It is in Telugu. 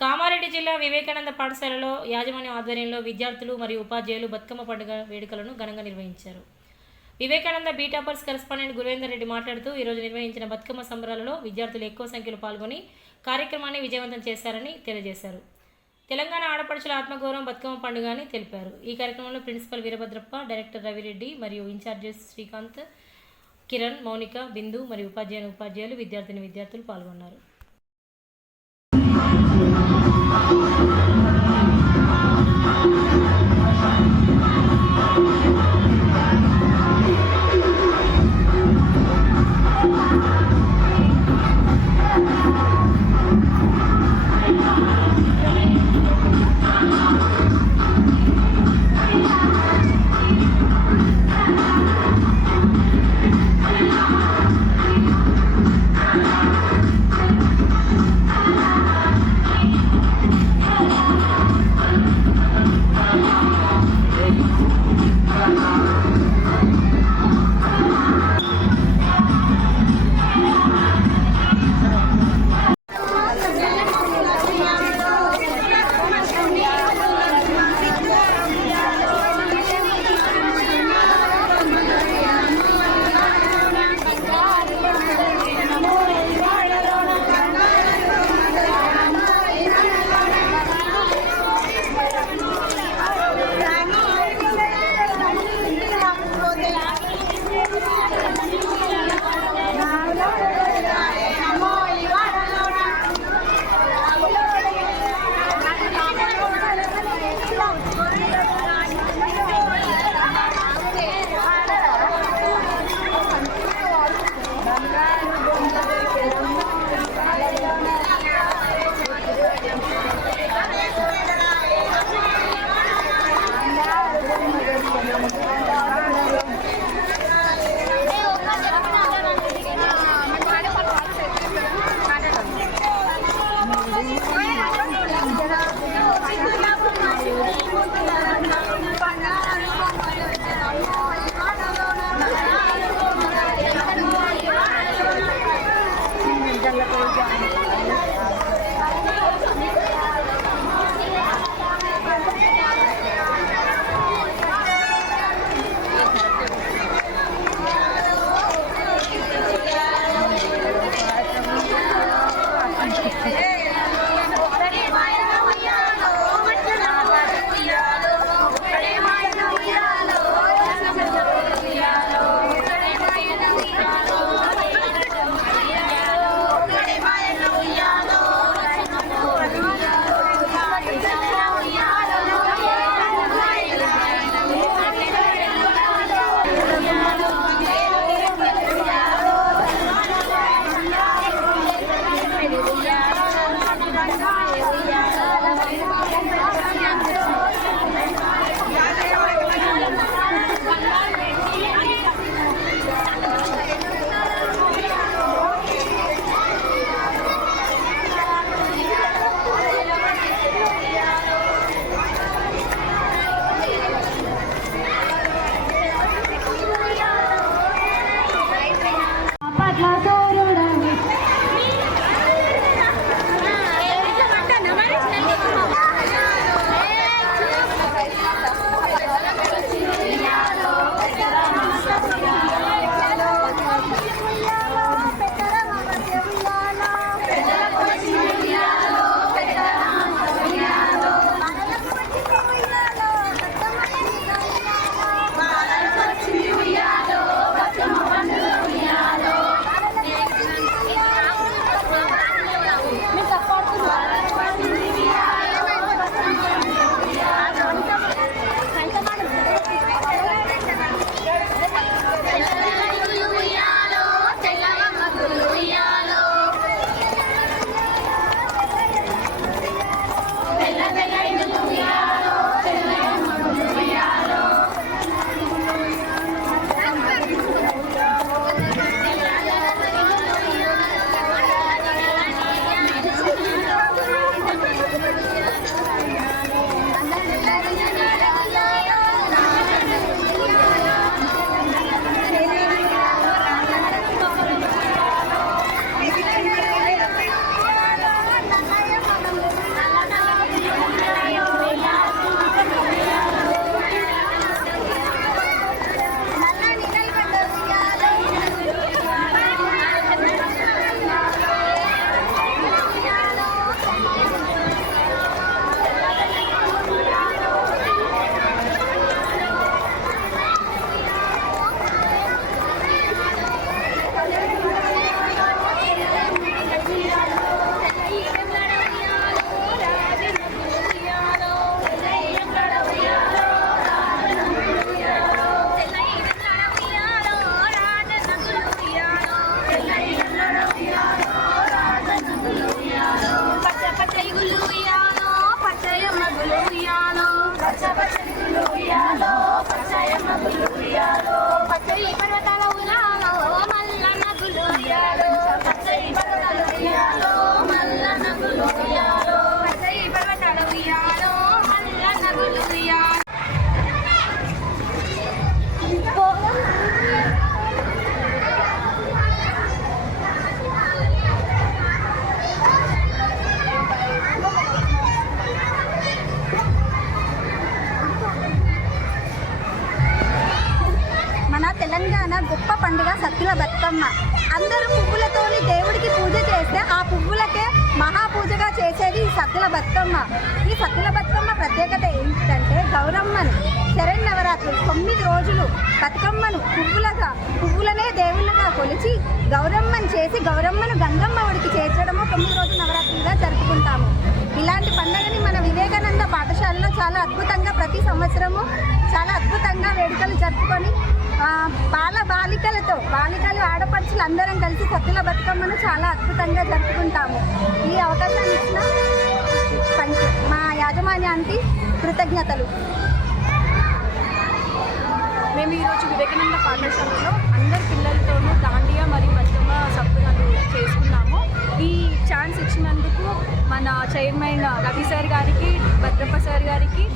కామారెడ్డి జిల్లా వివేకానంద పాఠశాలలో యాజమాన్యం ఆధ్వర్యంలో విద్యార్థులు మరియు ఉపాధ్యాయులు బతుకమ్మ పండుగ వేడుకలను ఘనంగా నిర్వహించారు. వివేకానంద బీటాపర్స్ కరెస్పాండెంట్ గురువేందర్ రెడ్డి మాట్లాడుతూ ఈరోజు నిర్వహించిన బతుకమ్మ సంబరాలలో విద్యార్థులు ఎక్కువ సంఖ్యలో పాల్గొని కార్యక్రమాన్ని విజయవంతం చేశారని తెలియజేశారు. తెలంగాణ ఆడపడుచుల ఆత్మగౌరవం బతుకమ్మ పండుగ అని తెలిపారు. ఈ కార్యక్రమంలో ప్రిన్సిపల్ వీరభద్రప్ప డైరెక్టర్ రవిరెడ్డి మరియు ఇన్ఛార్జెస్ శ్రీకాంత్ కిరణ్ మౌనిక బిందు మరియు ఉపాధ్యాయుని ఉపాధ్యాయులు విద్యార్థిని విద్యార్థులు పాల్గొన్నారు. 的。Yes. బతుకమ్మ అందరూ పువ్వులతోని దేవుడికి పూజ చేస్తే ఆ పువ్వులకే మహాపూజగా చేసేది ఈ సత్తుల బతుకమ్మ. ఈ సత్తుల బతుకమ్మ ప్రత్యేకత ఏంటంటే గౌరమ్మను శరణ్ నవరాత్రులు తొమ్మిది రోజులు బతుకమ్మను పువ్వులగా పువ్వులనే దేవుళ్ళగా కొలిచి గౌరమ్మను చేసి గౌరమ్మను గంగమ్మ ఒడికి చేర్చడము తొమ్మిది రోజులు నవరాత్రులుగా జరుపుకుంటాము. ఇలాంటి పండుగని మన వివేకానంద పాఠశాలలో చాలా అద్భుతంగా ప్రతి సంవత్సరము చాలా అద్భుతంగా వేడుకలు జరుపుకొని బాల బాలికలతో బాలికలు ఆడపడుచులు అందరం కలిసి సత్తుల బతుకమ్మను చాలా అద్భుతంగా జరుపుకుంటాము. ఈ అవకాశాన్ని ఇచ్చిన థ్యాంక్ మా యాజమాన్యానికి కృతజ్ఞతలు. మేము ఈరోజు వివేకానంద పాఠశాలలో అందరి పిల్లలతోనూ దాండియా మరియు బతుకమ్మ సభ్యులను చేసుకున్నాము. ఈ ఛాన్స్ ఇచ్చినందుకు మన చైర్మన్ రవి సార్ గారికి భద్రప్ప సార్ గారికి